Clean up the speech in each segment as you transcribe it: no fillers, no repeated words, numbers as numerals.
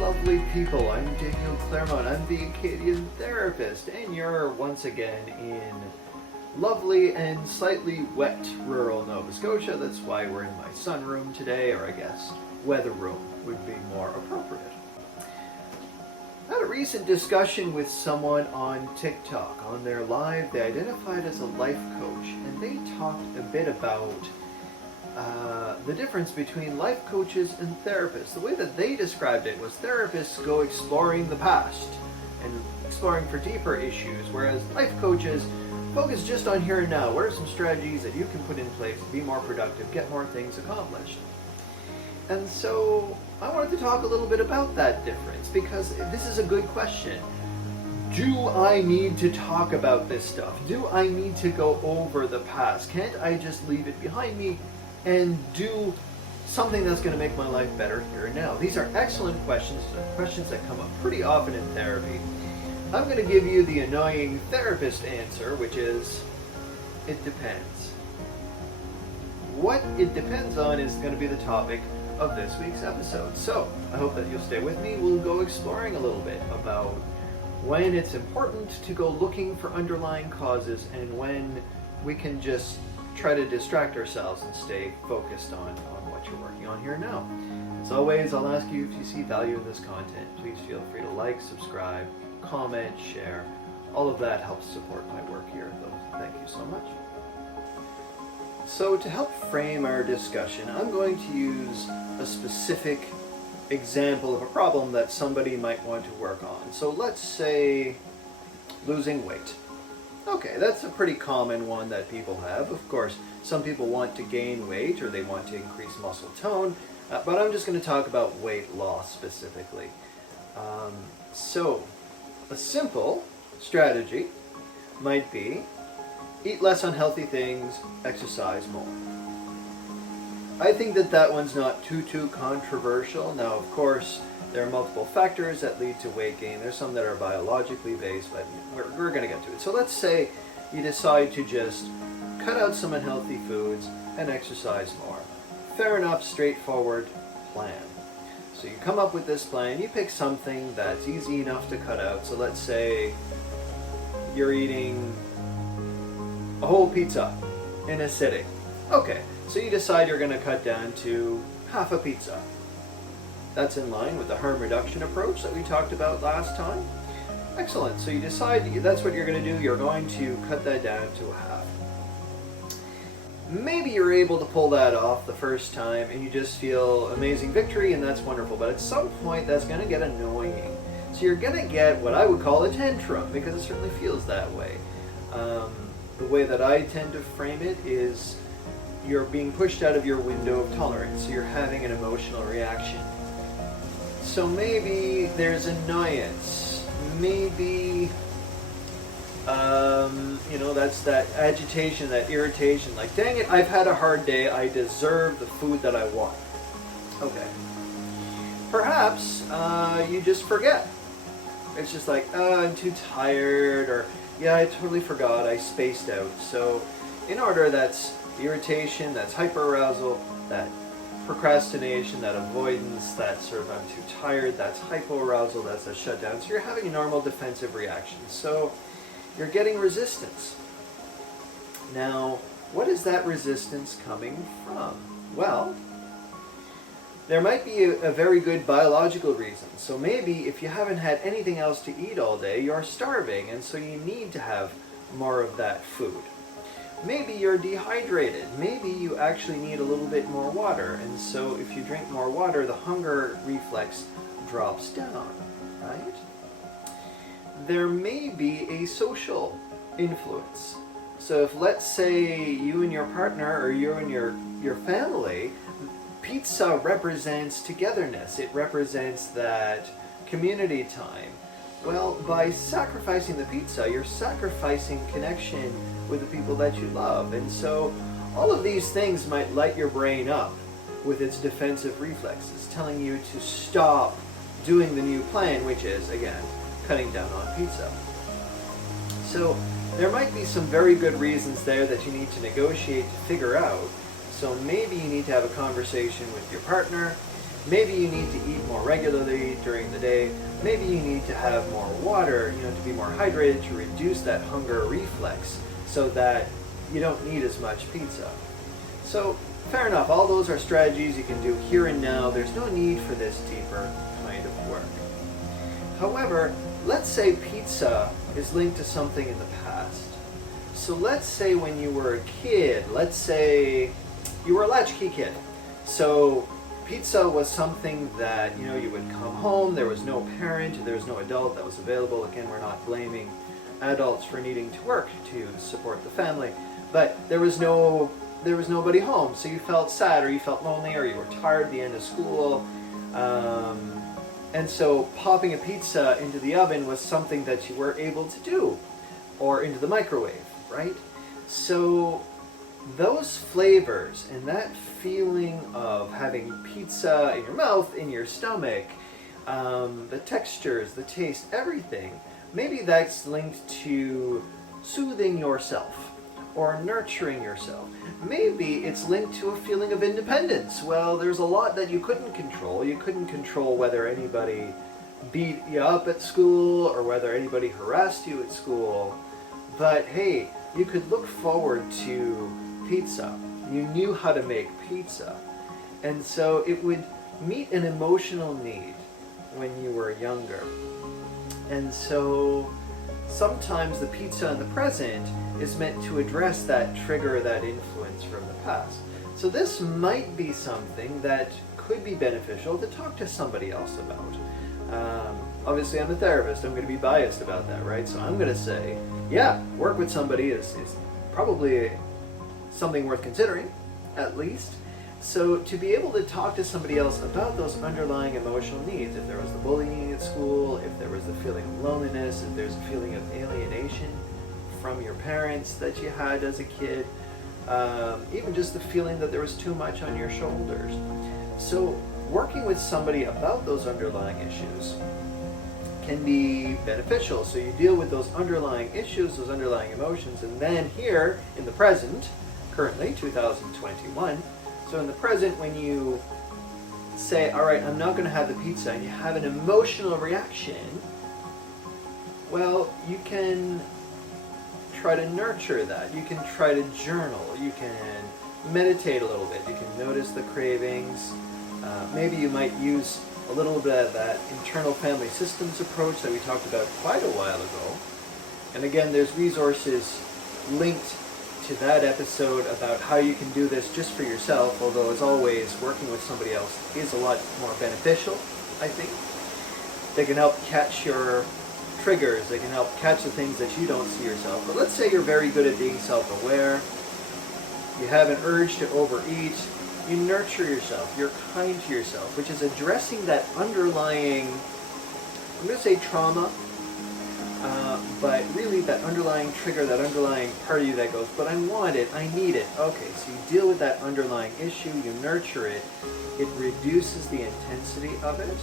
lovely people. I'm Daniel Claremont. I'm the Acadian therapist, and you're once again in lovely and slightly wet rural Nova Scotia. That's why we're in my sunroom today, or I guess weather room would be more appropriate. I had a recent discussion with someone on TikTok. On their live, they identified as a life coach, and they talked a bit about the difference between life coaches and therapists. The way that they described it was therapists go exploring the past and exploring for deeper issues, whereas life coaches focus just on here and now. What are some strategies that you can put in place to be more productive, get more things accomplished? And so I wanted to talk a little bit about that difference, because this is a good question. Do I need to talk about this stuff? Do I need to go over the past? Can't I just leave it behind me and do something that's going to make my life better here and now? These are excellent questions. These are questions that come up pretty often in therapy. I'm going to give you the annoying therapist answer, which is, it depends. What it depends on is going to be the topic of this week's episode. So I hope that you'll stay with me. We'll go exploring a little bit about when it's important to go looking for underlying causes and when we can just try to distract ourselves and stay focused on what you're working on here now. As always, I'll ask you, if you see value in this content, please feel free to like, subscribe, comment, share. All of that helps support my work here, though. Thank you so much. So to help frame our discussion, I'm going to use a specific example of a problem that somebody might want to work on. So let's say losing weight. Okay, that's a pretty common one that people have. Of course, some people want to gain weight or they want to increase muscle tone, but I'm just going to talk about weight loss specifically. So a simple strategy might be eat less unhealthy things, exercise more. I think that one's not too controversial. Now, of course, there are multiple factors that lead to weight gain. There's some that are biologically based, but we're going to get to it. So let's say you decide to just cut out some unhealthy foods and exercise more. Fair enough, straightforward plan. So you come up with this plan, you pick something that's easy enough to cut out. So let's say you're eating a whole pizza in a sitting. Okay, so you decide you're going to cut down to half a pizza. That's in line with the harm reduction approach that we talked about last time. Excellent, so you decide that's what you're going to do. You're going to cut that down to half. Maybe you're able to pull that off the first time and you just feel amazing victory, and that's wonderful, but at some point that's going to get annoying. So you're going to get what I would call a tantrum, because it certainly feels that way. The way that I tend to frame it is you're being pushed out of your window of tolerance, so you're having an emotional reaction. So maybe there's annoyance, maybe that's that agitation, that irritation, like, dang it, I've had a hard day, I deserve the food that I want. Okay. Perhaps you just forget. It's just like, I'm too tired, or yeah, I totally forgot, I spaced out. So in order, that's irritation, that's hyperarousal, that procrastination, that avoidance, that sort of I'm too tired, that's hypoarousal, that's a shutdown. So you're having a normal defensive reaction. So you're getting resistance. Now, what is that resistance coming from? Well, there might be a very good biological reason. So maybe if you haven't had anything else to eat all day, you're starving, and so you need to have more of that food. Maybe you're dehydrated. Maybe you actually need a little bit more water, and so if you drink more water, the hunger reflex drops down, right? There may be a social influence. So if, let's say, you and your partner, or you and your family, pizza represents togetherness. It represents that community time. Well, by sacrificing the pizza, you're sacrificing connection with the people that you love. And so all of these things might light your brain up with its defensive reflexes, telling you to stop doing the new plan, which is, again, cutting down on pizza. So there might be some very good reasons there that you need to negotiate to figure out. So maybe you need to have a conversation with your partner Maybe you need to eat more regularly during the day. Maybe you need to have more water, to be more hydrated to reduce that hunger reflex so that you don't need as much pizza. So, fair enough, all those are strategies you can do here and now. There's no need for this deeper kind of work. However, let's say pizza is linked to something in the past. So let's say when you were a kid, let's say you were a latchkey kid. So pizza was something that, you would come home, there was no parent, there was no adult that was available. Again, we're not blaming adults for needing to work to support the family, but there was nobody home, so you felt sad or you felt lonely or you were tired at the end of school. And so popping a pizza into the oven was something that you were able to do, or into the microwave, right? So those flavors and that feeling of having pizza in your mouth, in your stomach, the textures, the taste, everything, maybe that's linked to soothing yourself or nurturing yourself. Maybe it's linked to a feeling of independence. Well, there's a lot that you couldn't control. You couldn't control whether anybody beat you up at school or whether anybody harassed you at school. But hey, you could look forward to pizza. You knew how to make pizza. And so it would meet an emotional need when you were younger. And so sometimes the pizza in the present is meant to address that trigger, that influence from the past. So this might be something that could be beneficial to talk to somebody else about. Obviously, I'm a therapist. I'm going to be biased about that, right? So I'm going to say, yeah, work with somebody is probably something worth considering, at least. So to be able to talk to somebody else about those underlying emotional needs, if there was the bullying at school, if there was the feeling of loneliness, if there's a feeling of alienation from your parents that you had as a kid, even just the feeling that there was too much on your shoulders. So working with somebody about those underlying issues can be beneficial. So you deal with those underlying issues, those underlying emotions, and then here in the present, currently 2021, so in the present, when you say, all right, I'm not going to have the pizza, and you have an emotional reaction, well, you can try to nurture that. You can try to journal. You can meditate a little bit. You can notice the cravings. Maybe you might use a little bit of that internal family systems approach that we talked about quite a while ago. And again, there's resources linked to that episode about how you can do this just for yourself, although as always, working with somebody else is a lot more beneficial, I think. They can help catch your triggers, they can help catch the things that you don't see yourself. But let's say you're very good at being self-aware, you have an urge to overeat, you nurture yourself, you're kind to yourself, which is addressing that underlying, I'm going to say trauma, but really that underlying trigger, that underlying part of you that goes, but I want it, I need it. Okay, so you deal with that underlying issue, you nurture it, it reduces the intensity of it,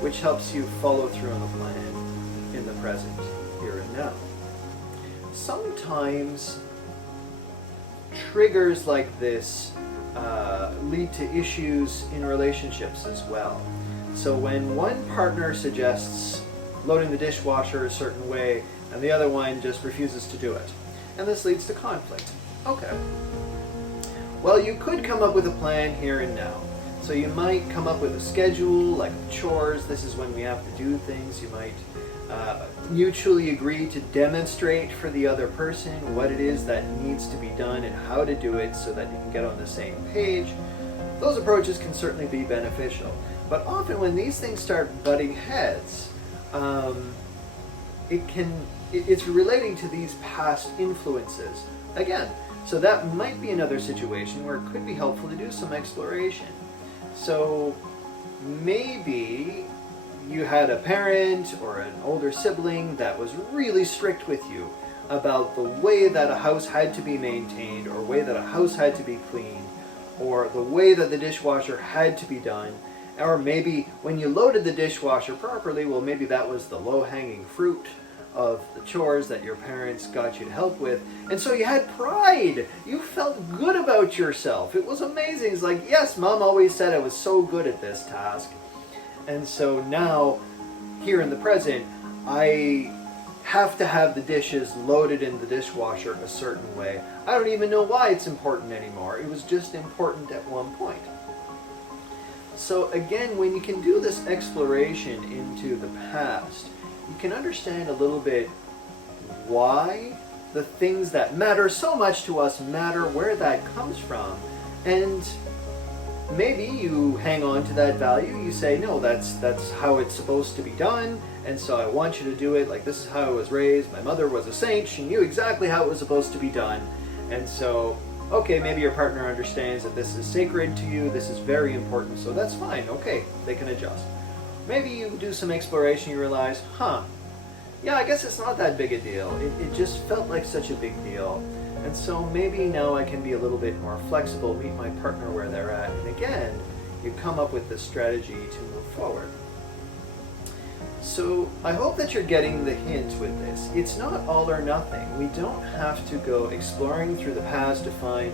which helps you follow through on the plan in the present, here and now. Sometimes triggers like this lead to issues in relationships as well. So when one partner suggests loading the dishwasher a certain way and the other one just refuses to do it, and this leads to conflict. Okay. Well, you could come up with a plan here and now. So you might come up with a schedule, like chores, this is when we have to do things. You might mutually agree to demonstrate for the other person what it is that needs to be done and how to do it so that you can get on the same page. Those approaches can certainly be beneficial. But often when these things start butting heads, it's relating to these past influences. Again, so that might be another situation where it could be helpful to do some exploration. So maybe you had a parent or an older sibling that was really strict with you about the way that a house had to be maintained, or way that a house had to be cleaned, or the way that the dishwasher had to be done. Or maybe when you loaded the dishwasher properly, well, maybe that was the low-hanging fruit of the chores that your parents got you to help with. And so you had pride. You felt good about yourself. It was amazing. It's like, yes, Mom always said I was so good at this task. And so now, here in the present, I have to have the dishes loaded in the dishwasher a certain way. I don't even know why it's important anymore. It was just important at one point. So again, when you can do this exploration into the past, you can understand a little bit why the things that matter so much to us matter, where that comes from. And maybe you hang on to that value. You say, no, that's how it's supposed to be done, and so I want you to do it. Like, this is how I was raised. My mother was a saint. She knew exactly how it was supposed to be done. And so, okay, maybe your partner understands that this is sacred to you, this is very important, so that's fine. Okay, they can adjust. Maybe you do some exploration, you realize, yeah, I guess it's not that big a deal. It just felt like such a big deal. And so maybe now I can be a little bit more flexible, meet my partner where they're at. And again, you come up with this strategy to move forward. So I hope that you're getting the hint with this. It's not all or nothing. We don't have to go exploring through the past to find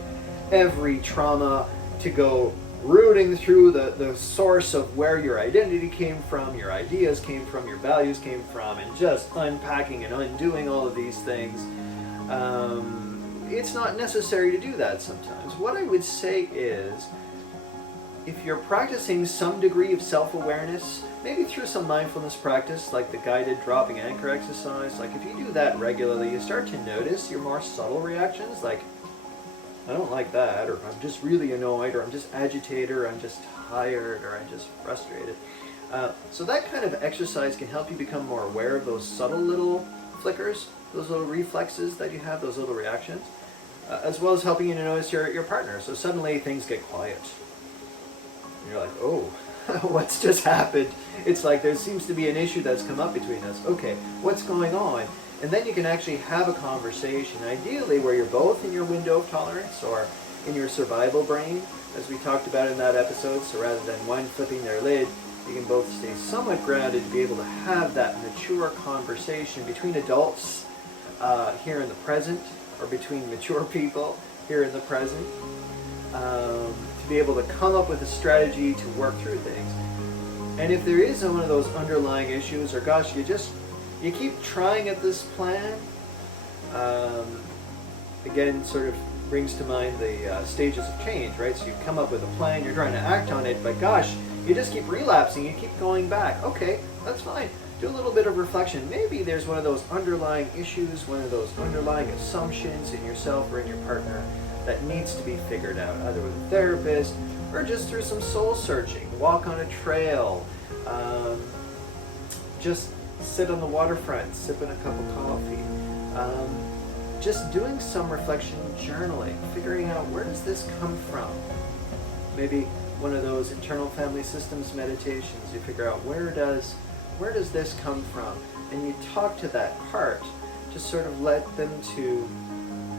every trauma, to go rooting through the source of where your identity came from, your ideas came from, your values came from, and just unpacking and undoing all of these things. It's not necessary to do that sometimes. What I would say is, if you're practicing some degree of self-awareness, maybe through some mindfulness practice, like the guided dropping anchor exercise, like if you do that regularly, you start to notice your more subtle reactions, like, I don't like that, or I'm just really annoyed, or I'm just agitated, or I'm just tired, or I'm just frustrated. So that kind of exercise can help you become more aware of those subtle little flickers, those little reflexes that you have, those little reactions, as well as helping you to notice your partner. So suddenly things get quiet. And you're like, oh, what's just happened? It's like there seems to be an issue that's come up between us. Okay, what's going on? And then you can actually have a conversation, ideally where you're both in your window of tolerance or in your survival brain, as we talked about in that episode. So rather than one flipping their lid, you can both stay somewhat grounded to be able to have that mature conversation between adults here in the present, or between mature people here in the present, to be able to come up with a strategy to work through things. And if there is one of those underlying issues, or gosh, you keep trying at this plan, again, sort of brings to mind the stages of change, right? So you come up with a plan, you're trying to act on it, but gosh, you just keep relapsing, you keep going back. Okay, that's fine. Do a little bit of reflection. Maybe there's one of those underlying issues, one of those underlying assumptions in yourself or in your partner that needs to be figured out, either with a therapist or just through some soul searching. Walk on a trail, just sit on the waterfront, sipping a cup of coffee, just doing some reflection, journaling, figuring out, where does this come from? Maybe one of those internal family systems meditations, you figure out, where does this come from? And you talk to that part to sort of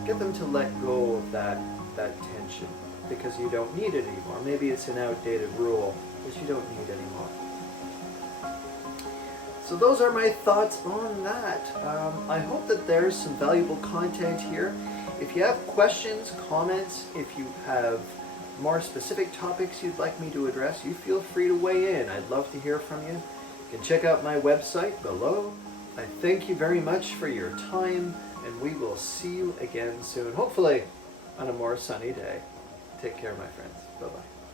get them to let go of that tension, because you don't need it anymore. Maybe it's an outdated rule that you don't need anymore. So those are my thoughts on that. I hope that there's some valuable content here. If you have questions, comments, if you have more specific topics you'd like me to address, you feel free to weigh in. I'd love to hear from you. You can check out my website below. I thank you very much for your time, and we will see you again soon, hopefully on a more sunny day. Take care, my friends. Bye-bye.